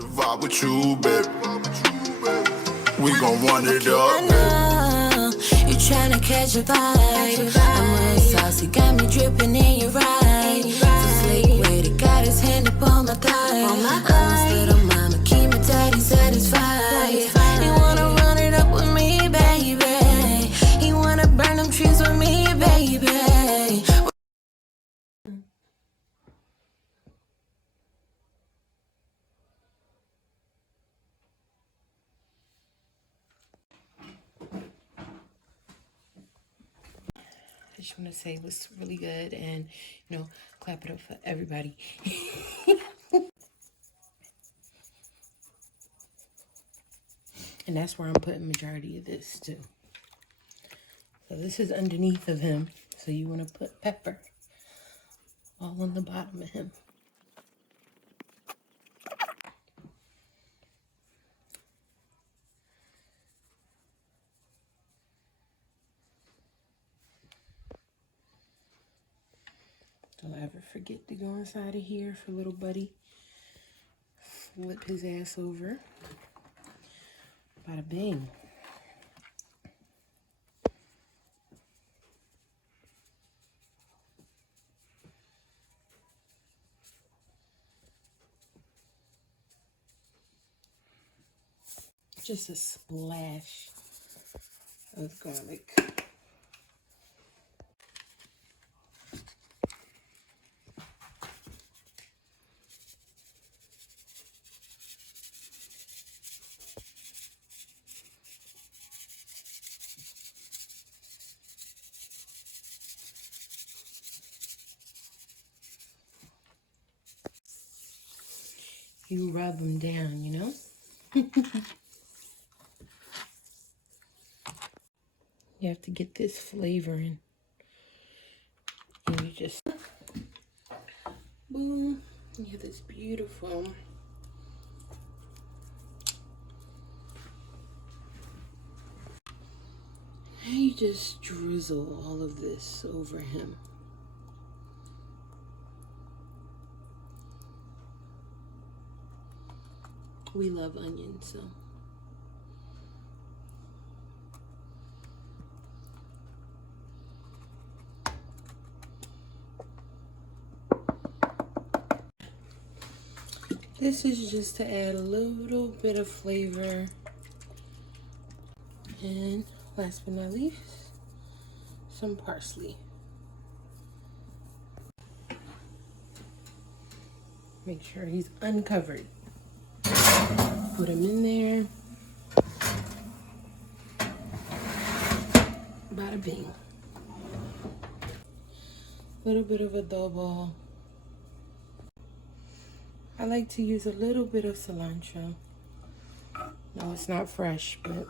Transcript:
the vibe with you, baby. We gon' run it up. I know you tryna catch a vibe. I'm real saucy, got me dripping in your ride. So slick with it, got his hand up on my thigh. I'm his little mama, keep my daddy satisfied. He wanna run it up with me, baby. He wanna burn them trees with me, baby. I just want to say it was really good, and clap it up for everybody. And that's where I'm putting majority of this too. So this is underneath of him, so you want to put pepper all on the bottom of him. Don't ever forget to go inside of here for little buddy. Flip his ass over. Bada bing. Just a splash of garlic. You rub them down, you know? You have to get this flavor in. And you just, boom, you have this beautiful, and you just drizzle all of this over him. We love onions, so. This is just to add a little bit of flavor. And last but not least, some parsley. Make sure he's uncovered. Put him in there. Bada bing. Little bit of adobo. I like to use a little bit of cilantro. No, it's not fresh, but